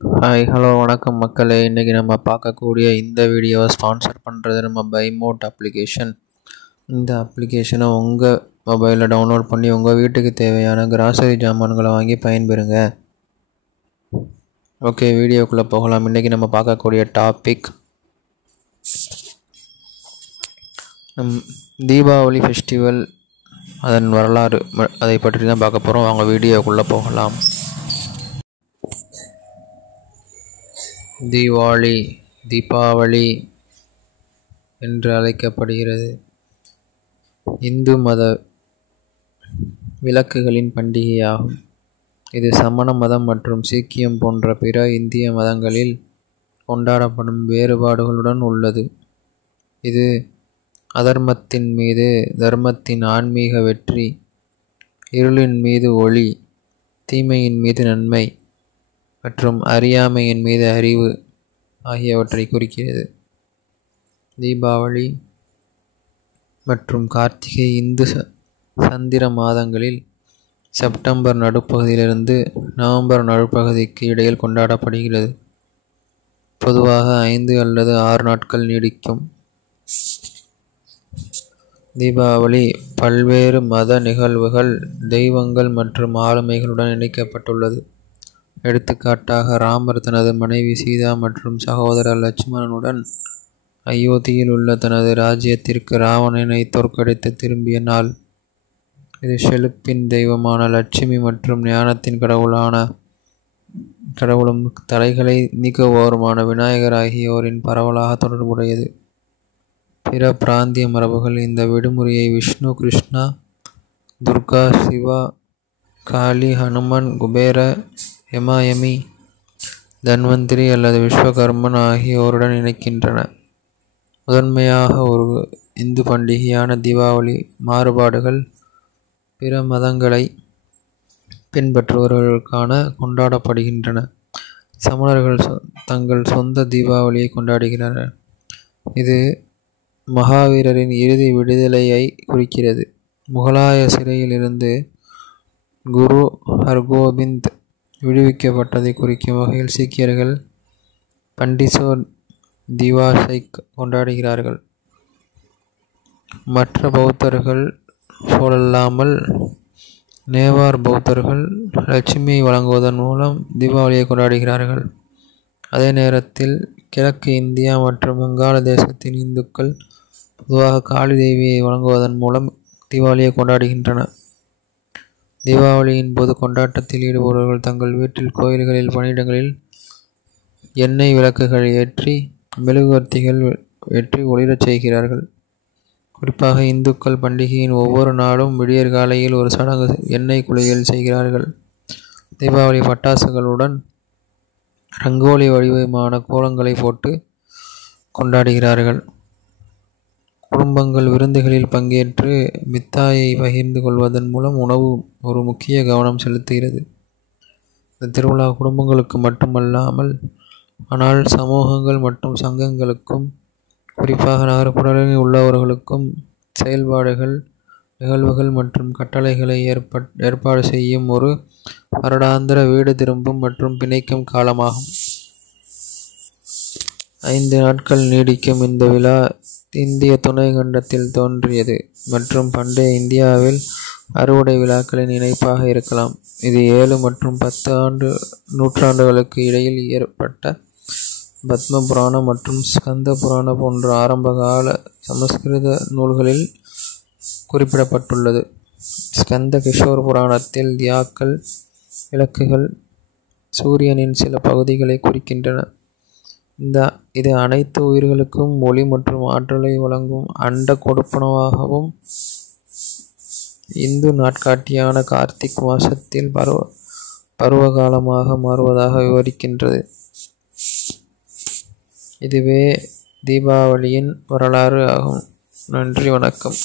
Hi hello வணக்கம் மக்களே. இன்றைக்கி நம்ம பார்க்கக்கூடிய இந்த வீடியோவை ஸ்பான்சர் பண்ணுறது நம்ம பைமோட் அப்ளிகேஷன். இந்த அப்ளிகேஷனை உங்கள் மொபைலில் டவுன்லோட் பண்ணி உங்கள் வீட்டுக்கு தேவையான கிராசரி ஜாமான்களை வாங்கி பயன்பெறுங்க. ஓகே, வீடியோக்குள்ளே போகலாம். இன்றைக்கி நம்ம பார்க்கக்கூடிய டாபிக் தீபாவளி ஃபெஸ்டிவல், அதன் வரலாறு, அதை பற்றி தான் பார்க்க போகிறோம். அவங்க வீடியோக்குள்ளே போகலாம். தீபாவளி என்று அழைக்கப்படுகிறது. இந்து மத விளக்குகளின் பண்டிகையாகும். இது சமண மதம் மற்றும் சீக்கியம் போன்ற பிற இந்திய மதங்களில் கொண்டாடப்படும் வேறுபாடுகளுடன் உள்ளது. இது அதர்மத்தின் மீது தர்மத்தின் ஆன்மீக வெற்றி, இருளின் மீது ஒளி, தீமையின் மீது நன்மை மற்றும் அறியாமையின் மீது அறிவு ஆகியவற்றை குறிக்கிறது. தீபாவளி மற்றும் கார்த்திகை இந்து சந்திர மாதங்களில் செப்டம்பர் நடுப்பகுதியிலிருந்து நவம்பர் நடுப்பகுதிக்கு இடையில் கொண்டாடப்படுகிறது. பொதுவாக 5 அல்லது 6 நாட்கள் நீடிக்கும். தீபாவளி பல்வேறு மத நிகழ்வுகள், தெய்வங்கள் மற்றும் ஆளுமைகளுடன் இணைக்கப்பட்டுள்ளது. எடுத்துக்காட்டாக, ராமர் தனது மனைவி சீதா மற்றும் சகோதரர் லட்சுமணனுடன் அயோத்தியில் உள்ள தனது ராஜ்யத்திற்கு ராவணனை தோற்கடித்து திரும்பிய நாள். இது செழிப்பின் தெய்வமான லட்சுமி மற்றும் ஞானத்தின் கடவுளும் தடைகளை நீக்குவோருமான விநாயகர் ஆகியோரின் பரவலாக தொடர்புடையது. பிற பிராந்திய மரபுகள் இந்த விடுமுறையை விஷ்ணு, கிருஷ்ணா, துர்கா, சிவா, காளி, ஹனுமன், குபேர, யமயமி, தன்வந்திரி அல்லது விஸ்வகர்மன் ஆகியோருடன் இணைக்கின்றன. முதன்மையாக ஒரு இந்து பண்டிகையான தீபாவளி மாறுபாடுகள் பிற மதங்களை பின்பற்றுபவர்களுக்கான கொண்டாடப்படுகின்றன. சமணர்கள் தங்கள் சொந்த தீபாவளியை கொண்டாடுகிறார்கள். இது மகாவீரரின் இறுதி விடுதலையை குறிக்கிறது. முகலாய சிறையில் இருந்து குரு ஹர்கோபிந்த் விடுவிக்கப்பட்டதை குறிக்கும் வகையில் சீக்கியர்கள் பண்டிசோர் திவாஸை கொண்டாடுகிறார்கள். மற்ற பௌத்தர்கள் போலல்லாமல் நேவார் பௌத்தர்கள் லட்சுமியை வழங்குவதன் மூலம் தீபாவளியை கொண்டாடுகிறார்கள். அதே நேரத்தில் கிழக்கு இந்தியா மற்றும் வங்காளதேசத்தின் இந்துக்கள் பொதுவாக காளி தேவியை வழங்குவதன் மூலம் தீபாவளியை கொண்டாடுகின்றனர். தீபாவளியின் போது கொண்டாட்டத்தில் ஈடுபடுபவர்கள் தங்கள் வீட்டில், கோயில்களில், பணியிடங்களில் எண்ணெய் விளக்குகள் ஏற்றி மெழுகுவர்த்திகள் ஏற்றி ஒளிரச் செய்கிறார்கள். குறிப்பாக இந்துக்கள் பண்டிகையின் ஒவ்வொரு நாளும் விடியற்காலையில் ஒரு சடங்கு எண்ணெய் குளியல் செய்கிறார்கள். தீபாவளி பட்டாசுகளுடன் ரங்கோலி வடிவமான கோலங்களை போட்டு கொண்டாடுகிறார்கள். குடும்பங்கள் விருந்துகளில் பங்கேற்று மித்தாயை பகிர்ந்து கொள்வதன் மூலம் உணவு ஒரு முக்கிய கவனம் செலுத்துகிறது. இந்த திருவிழா குடும்பங்களுக்கு மட்டுமல்லாமல் ஆனால் சமூகங்கள் மற்றும் சங்கங்களுக்கும், குறிப்பாக நகர்ப்புறங்களில் உள்ளவர்களுக்கும் செயல்பாடுகள், நிகழ்வுகள் மற்றும் கட்டளைகளை ஏற்பாடு செய்யும் ஒரு வருடாந்திர வீடு திரும்பும் மற்றும் பிணைக்கும் காலமாகும். 5 நாட்கள் நீடிக்கும் இந்த விழா இந்திய துணை கண்டத்தில் தோன்றியது மற்றும் பண்டைய இந்தியாவில் அறுவடை விழாக்களின் இணைப்பாக இருக்கலாம். இது 7 மற்றும் 10 நூற்றாண்டுகளுக்கு இடையில் ஏற்பட்ட பத்ம புராணம் மற்றும் ஸ்கந்த புராணம் போன்ற ஆரம்பகால சமஸ்கிருத நூல்களில் குறிப்பிடப்பட்டுள்ளது. ஸ்கந்த கிஷோர் புராணத்தில் தியாக்கள் விளக்குகள் சூரியனின் சில பகுதிகளை குறிக்கின்றன. இது அனைத்து உயிர்களுக்கும் ஒளி மற்றும் ஆற்றலை வழங்கும் அண்ட கொடுப்பனவாகவும், இந்து நாட்காட்டியான கார்த்திக் மாசத்தில் பருவகாலமாக மாறுவதாக விவரிக்கின்றது. இதுவே தீபாவளியின் வரலாறு ஆகும். நன்றி, வணக்கம்.